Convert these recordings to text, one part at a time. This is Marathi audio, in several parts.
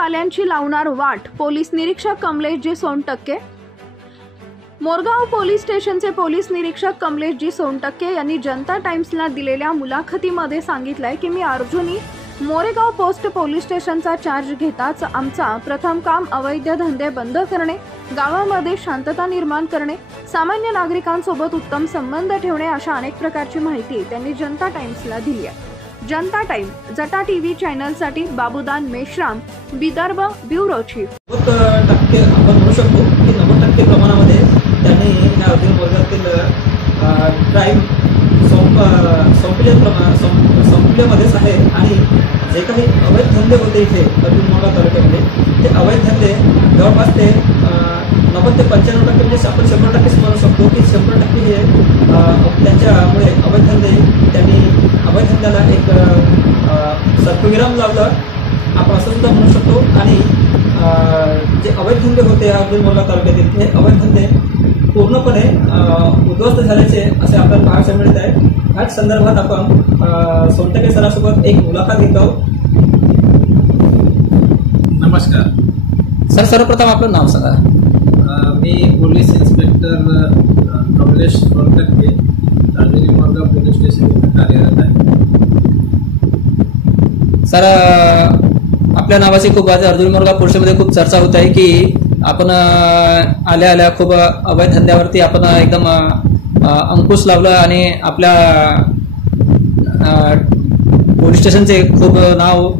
वाल्यांची लावणार वाट, पोलीस निरीक्षक कमलेशजी सोनटक्के। मोरगाव पोलीस स्टेशनचे पोलीस निरीक्षक कमलेशजी सोनटक्के यांनी जनता टाइम्सला दिलेल्या मुलाखतीमध्ये सांगितलंय की मी अर्जुनी मोरेगाव पोस्ट पोलीस स्टेशनचा चार्ज घेताच आमचा प्रथम काम अवैध धंदे बंद करणे, गावामध्ये शांतता निर्माण करणे, सामान्य नागरिकांसोबत उत्तम संबंध ठेवणे अशा अनेक प्रकारची माहिती त्यांनी जनता टाइम्सला दिली आहे। जनता टाइम जटा टीव्ही चॅनलसाठी बाबूदान मेश्राम, विदर्भ ब्युरो चीफ। 90% आपण म्हणू शकतो की 90% प्रमाणामध्ये त्यांनी या अर्जुन वर्गातील क्राईम संपल्यामध्येच आहे आणि जे काही अवैध धंदे होते इथे अर्जुन मोरगाव तालुक्यामध्ये ते अवैध धंदे जवळपास ते 90 ते 95% म्हणजे आपण 100% म्हणू शकतो की 100% हे त्यांच्यामुळे अवैध धंद्याला एक सर्पविराम लावलं आपण असं सुद्धा म्हणू शकतो। आणि जे अवैध धंदे होते अर्जुन मोरगाव तालुक्यातील हे अवैध धंदे पूर्णपणे उद्ध्वस्त झाल्याचे असे आपल्याला पाहायला मिळत आहे। ह्याच संदर्भात आपण सोनटक्के सरासोबत एक मुलाखत घेत आहोत। नमस्कार सर, सर्वप्रथम आपलं नाव सांगा। मी police inspector Kamlesh Sontakke, Arjuni Morgaon police station कार्यरत आहे। सर, आपल्या नावाची खूप आज अर्जुनी मोरगाव पोलिसमध्ये खूप चर्चा होत आहे की आपण आल्या खूप अवैध धंद्यावरती आपण एकदम अंकुश लावलं आणि आपल्या पोलीस स्टेशनचे खूप नाव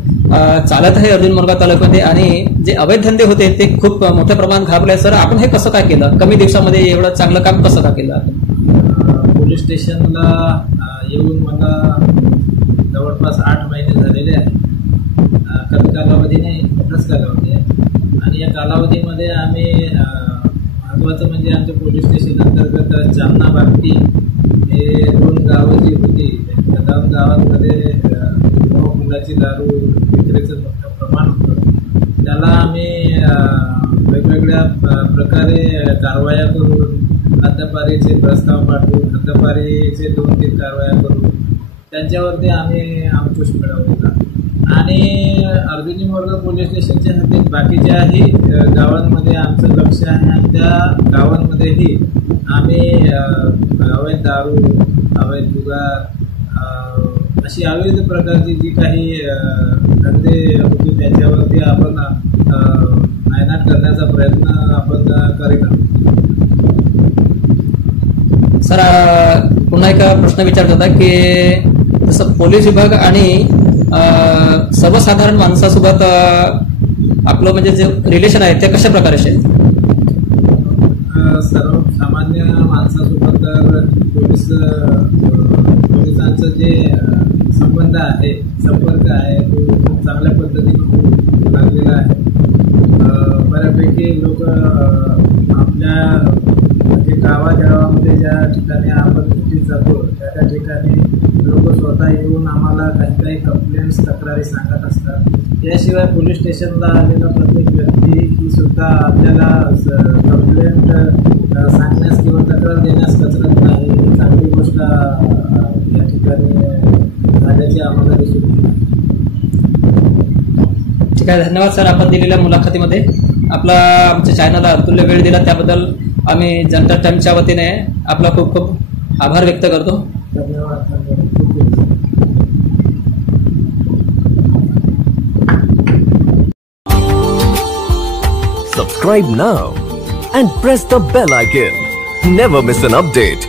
चालत आहे अर्जुन मोरगाव तालुक्यामध्ये आणि जे अवैध धंदे होते ते खूप मोठ्या प्रमाणात घाबरले। सर, आपण हे कसं काय केलं? कमी दिवसामध्ये एवढं चांगलं काम कसं काय केलं? पोलीस स्टेशनला येऊन मला जवळपास 8 महिने झालेले आहेत। कमी कालावधी नाही, मोठाच कालावधी आहे आणि या कालावधीमध्ये आम्ही महत्त्वाचं म्हणजे आमच्या पोलीस स्टेशन अंतर्गत जामना बार्टी हे 2 गावं जी होती त्या 2 गावांमध्ये मुलाची दारू विक्रीचं मोठं प्रमाण होतं। त्याला आम्ही वेगवेगळ्या प्रकारे कारवाया करून हद्दपारीचे प्रस्ताव पाठवून हद्दपारीचे 2-3 कारवाया करून त्यांच्यावरती आम्ही अंकुश मिळवला आणि अर्जुनी मोरगाव पोलीस स्टेशनच्या हद्दीत बाकीच्याही गावांमध्ये आमचं लक्ष आहे आणि त्या गावांमध्येही आम्ही अवैध दारू, अवैध जुगार अशी अवैध प्रकारची जी काही धंदे होते त्याच्यावरती आपण नायनाट करण्याचा प्रयत्न आपण करीत आहोत। सर, पुन्हा एक प्रश्न विचारत होता की जसं पोलीस विभाग आणि सर्वसाधारण माणसासोबत आपलं म्हणजे जे रिलेशन आहे ते कशा प्रकारे असेल? सर्वसामान्य माणसासोबत तर पोलिसांचं जे संबंध आहे, संपर्क आहे तो खूप चांगल्या पद्धतीने होऊ लागलेला आहे। बऱ्यापैकी लोक आपल्या म्हणजे गावामध्ये ज्या ठिकाणी आपण भेटीत जातो त्या ठिकाणी लोक स्वतः येऊन आम्हाला काही कंप्लेंट्स, तक्रारी सांगत असतात। याशिवाय पोलीस स्टेशनला आलेला प्रत्येक व्यक्ती ही सुद्धा आपल्याला कंप्लेंट सांगण्यास किंवा तक्रार देण्यास कचरत नाही। ही चांगली गोष्ट या ठिकाणी झाल्याची आम्हाला दिसून येते। ठीक आहे, धन्यवाद सर। आपण दिलेल्या मुलाखतीमध्ये आमच्या चॅनलला अतुल्य वेळ दिला त्याबद्दल आम्ही जनता टाइम्सच्या वतीने आपला खूप खूप आभार व्यक्त करतो। धन्यवाद। Subscribe now and press the bell icon. Never miss an update.